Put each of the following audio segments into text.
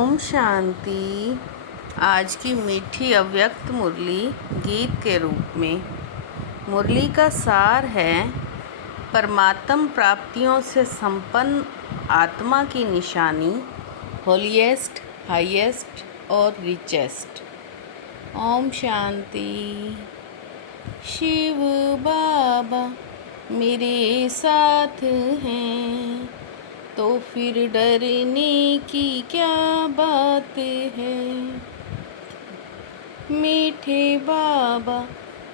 ओम शांति। आज की मीठी अव्यक्त मुरली गीत के रूप में। मुरली का सार है, परमात्म प्राप्तियों से संपन्न आत्मा की निशानी, होलीएस्ट, हाईएस्ट और रिचेस्ट। ओम शांति। शिव बाबा मेरे साथ हैं, तो फिर डरने की क्या बात है। मीठे बाबा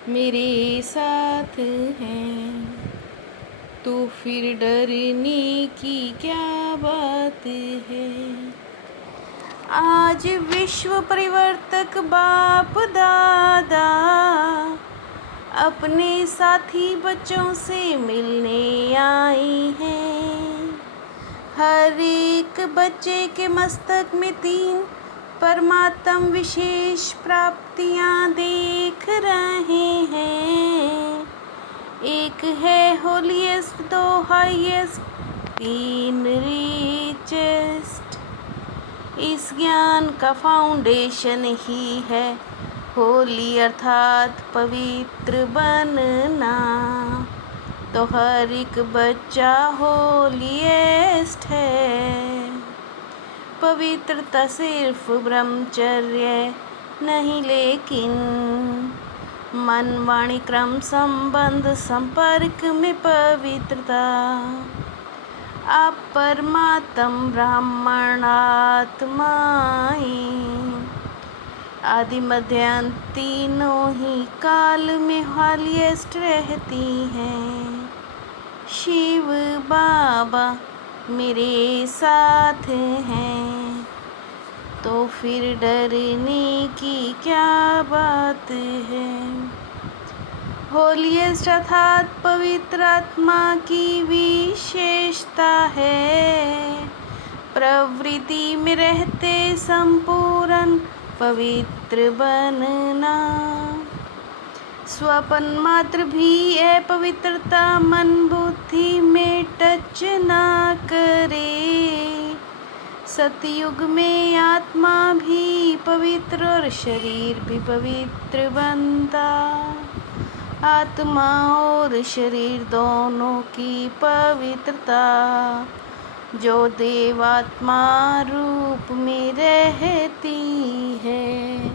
मेरे साथ हैं, तो फिर डरने की क्या बात है। आज विश्व परिवर्तक बाप दादा अपने साथी बच्चों से मिलने आए हैं। हर एक बच्चे के मस्तक में 3 परमात्म विशेष प्राप्तियां देख रहे हैं। 1 है होलीएस्ट, 2 हाईएस्ट, 3 रिचेस्ट। इस ज्ञान का फाउंडेशन ही है होली अर्थात पवित्र बनना। तो हर एक बच्चा होलीएस्ट है। पवित्रता सिर्फ ब्रह्मचर्य नहीं, लेकिन मन वाणी क्रम संबंध संपर्क में पवित्रता। आप परमात्म ब्राह्मण आत्माएं आदि मध्य अंत तीनों ही काल में हाईएस्ट रहती हैं। शिव बाबा मेरे साथ हैं, तो फिर डरने की क्या बात है। होलीएस्ट अर्थात पवित्र आत्मा की विशेषता है। प्रवृत्ति में रहते संपूर्ण पवित्र बनना। स्वपन मात्र भी अपवित्रता मन बुद्धि में टच ना करे। सतयुग में आत्मा भी पवित्र और शरीर भी पवित्र बनता। आत्मा और शरीर दोनों की पवित्रता जो देवात्मा रूप में रहती है,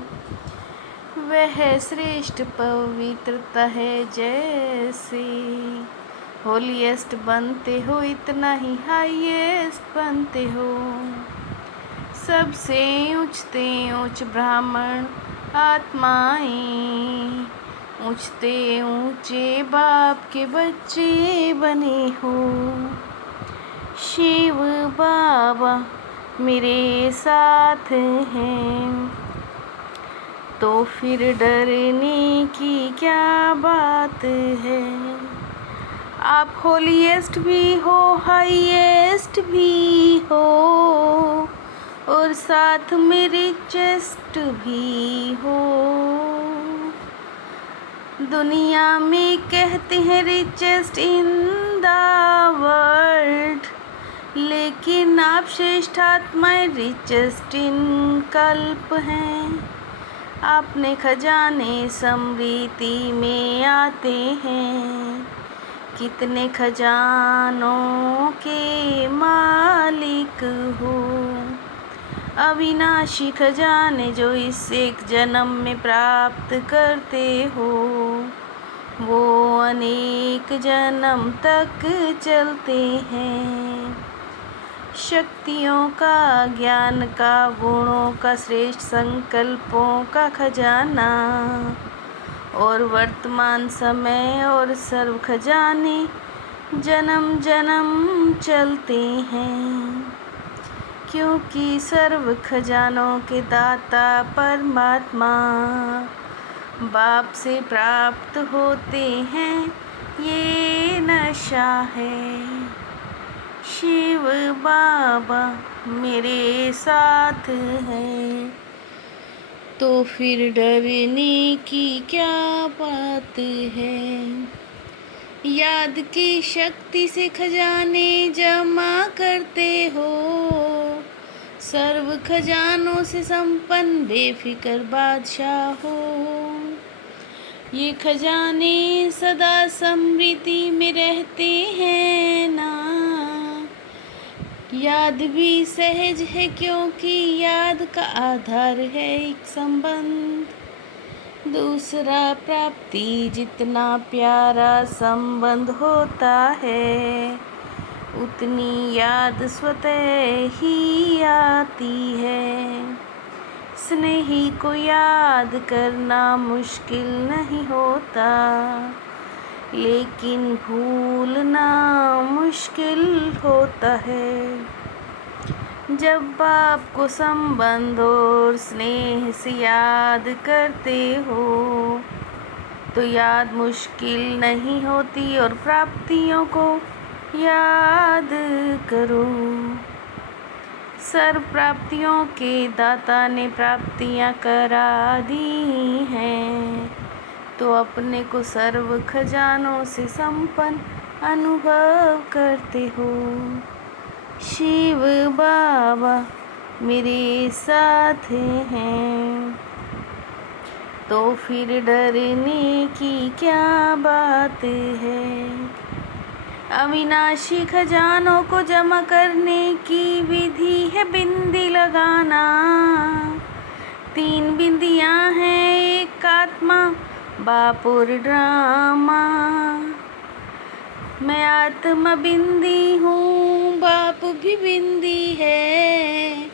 वह श्रेष्ठ पवित्रता है। जैसे होलीएस्ट बनते हो, इतना ही हाईएस्ट बनते हो। सबसे ऊंचते ऊंच ब्राह्मण आत्माएं, ऊंचते ऊंचे बाप के बच्चे बने हो। शिव बाबा मेरे साथ हैं, तो फिर डरने की क्या बात है। आप होलीएस्ट भी हो, हाईएस्ट भी हो, और साथ में रिचेस्ट भी हो। दुनिया में कहते हैं रिचेस्ट इन द वर्ल्ड, लेकिन आप श्रेष्ठ आत्माएं रिचेस्ट इन कल्प हैं। अपने खजाने समृद्धि में आते हैं। कितने खजानों के मालिक हो। अविनाशी खजाने जो इस एक जन्म में प्राप्त करते हो, वो अनेक जन्म तक चलते हैं। शक्तियों का, ज्ञान का, गुणों का, श्रेष्ठ संकल्पों का खजाना और वर्तमान समय और सर्व खजाने जन्म जन्म चलते हैं। क्योंकि सर्व खजानों के दाता परमात्मा बाप से प्राप्त होते हैं, ये नशा है। शिव बाबा मेरे साथ हैं, तो फिर डरने की क्या बात है। याद की शक्ति से खजाने जमा करते हो। सर्व खजानों से संपन्न बेफिक्र बादशाह हो। ये खजाने सदा समृद्धि में रहते हैं ना। याद भी सहज है क्योंकि याद का आधार है एक संबंध। दूसरा प्राप्ति जितना प्यारा संबंध होता है, उतनी याद स्वतः ही आती है। स्नेही को याद करना मुश्किल नहीं होता, लेकिन भूलना मुश्किल होता है। जब बाप को संबंध और स्नेह से याद करते हो, तो याद मुश्किल नहीं होती और प्राप्तियों को याद करो। सर्व प्राप्तियों के दाता ने प्राप्तियां करा दी हैं, तो अपने को सर्व खजानों से संपन्न अनुभव करते हो। शिव बाबा मेरे साथ हैं, तो फिर डरने की क्या बात है। अविनाशी खजानों को जमा करने की विधि है बिंदी लगाना। 3 बिंदियां हैं, एक आत्मा, बाप और ड्रामा। मैं आत्मा बिंदी हूँ, बाप भी बिंदी है।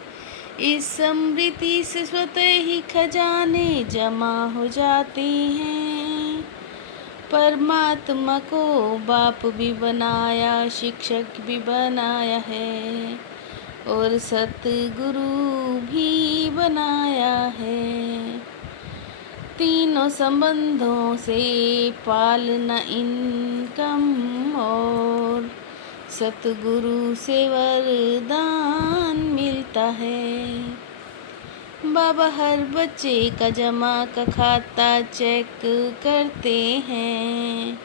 इस समृद्धि से स्वतः ही खजाने जमा हो जाते हैं। परमात्मा को बाप भी बनाया, शिक्षक भी बनाया है, और सतगुरु भी बनाया है। तीनों संबंधों से पालना इनकम और सतगुरु से वरदान मिलता है। बाबा हर बच्चे का जमा का खाता चेक करते हैं,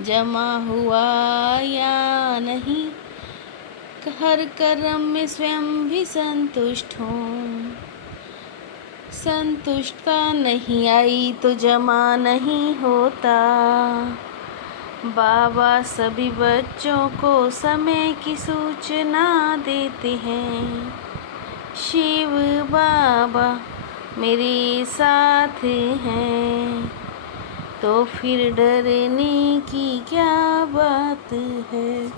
जमा हुआ या नहीं। हर कर्म में स्वयं भी संतुष्ट हों। संतुष्टता नहीं आई तो जमा नहीं होता। बाबा सभी बच्चों को समय की सूचना देते हैं। शिव बाबा मेरे साथ हैं, तो फिर डरने की क्या बात है।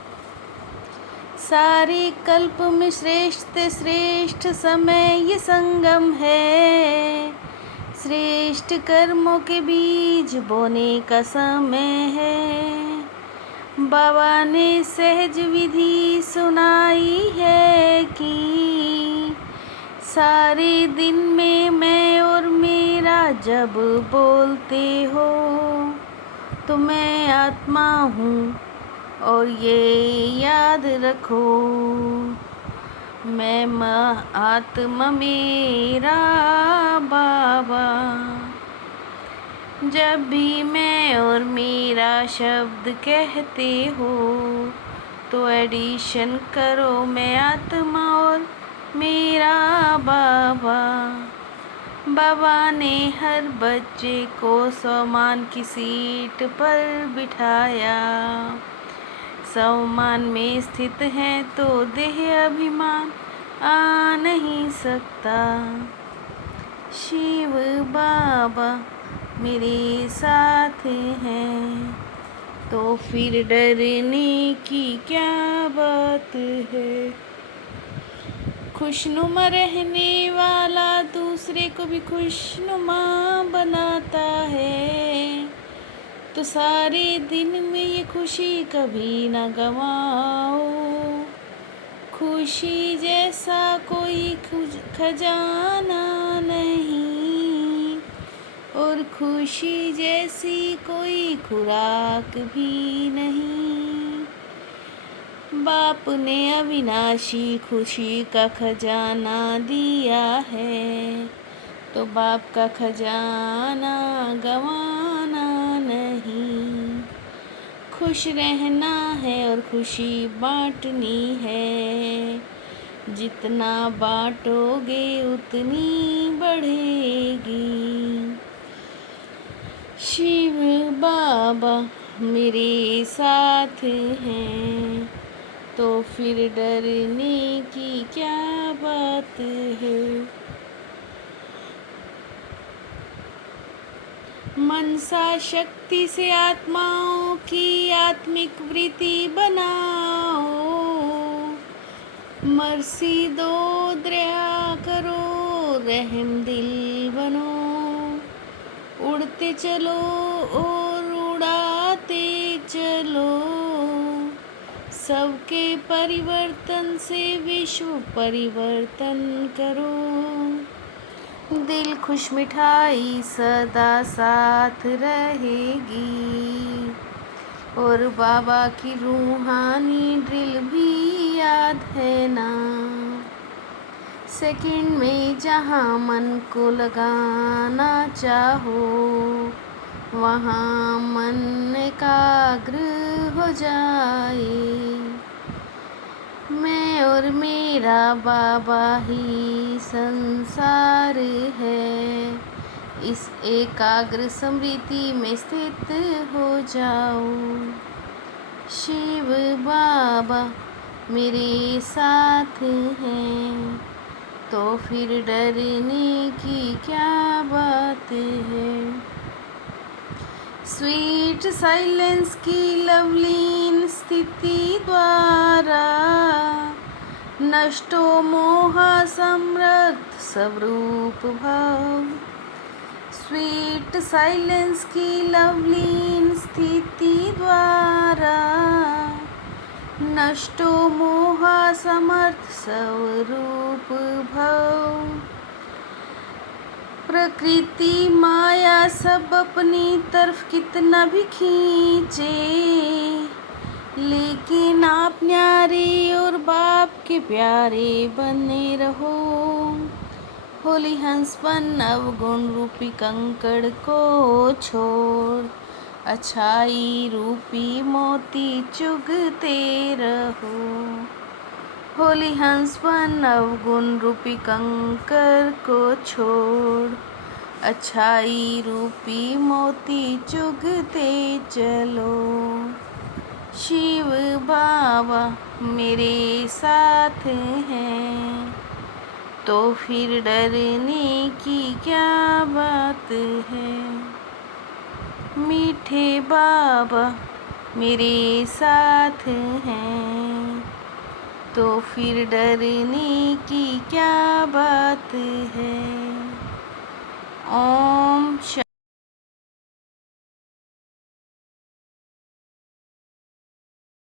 सारे कल्प में श्रेष्ठ श्रेष्ठ समय ये संगम है। श्रेष्ठ कर्मों के बीज बोने का समय है। बाबा ने सहज विधि सुनाई है कि सारे दिन में मैं और मेरा जब बोलते हो, तो मैं आत्मा हूँ और ये याद रखो। मैं आत्मा मेरा बाबा। जब भी मैं और मेरा शब्द कहते हो, तो एडिशन करो मैं आत्मा और मेरा बाबा। बाबा ने हर बच्चे को सम्मान की सीट पर बिठाया। सम्मान में स्थित है तो देह अभिमान आ नहीं सकता। शिव बाबा मेरे साथ हैं, तो फिर डरने की क्या बात है। खुशनुमा रहने वाला दूसरे को भी खुशनुमा बनाता है, तो सारे दिन में ये खुशी कभी ना गवाओ। खुशी जैसा कोई खजाना नहीं, और खुशी जैसी कोई खुराक भी नहीं। बाप ने अविनाशी खुशी का खजाना दिया है, तो बाप का खजाना गंवाना नहीं। खुश रहना है और खुशी बांटनी है, जितना बांटोगे उतनी बढ़ेगी। शिव बाबा मेरे साथ हैं, तो फिर डरने की क्या बात है। मनसा शक्ति से आत्माओं की आत्मिक वृत्ति बनाओ। मर्सी दो, दया करो, रहम दिल बनो। उड़ते चलो और उड़ाते चलो, सबके परिवर्तन से विश्व परिवर्तन करो। दिल खुश मिठाई सदा साथ रहेगी, और बाबा की रूहानी ड्रिल भी याद है ना। सेकंड में जहाँ मन को लगाना चाहो, वहाँ मन एकाग्र हो जाए। मैं और मेरा बाबा ही संसार है, इस एकाग्र स्मृति में स्थित हो जाओ। शिव बाबा मेरे साथ हैं, तो फिर डरने की क्या बात है। स्वीट साइलेंस की लवलीन स्थिति द्वारा नष्टो मोह समृद्ध स्वरूप भाव। स्वीट साइलेंस की लवलीन स्थिति द्वारा नष्टो मोह समर्थ स्वरूप भाव। प्रकृति माया सब अपनी तरफ कितना भी खींचे, लेकिन आप न्यारे और बाप के प्यारे बने रहो। होली हंसपन अवगुण रूपी कंकड़ को छोड़, अच्छाई रूपी मोती चुगते रहो। होली हंसपन अवगुण रूपी कंकर को छोड़, अच्छाई रूपी मोती चुगते चलो। शिव बाबा मेरे साथ हैं, तो फिर डरने की क्या बात है। मीठे बाबा मेरे साथ हैं, तो फिर डरने की क्या बात है।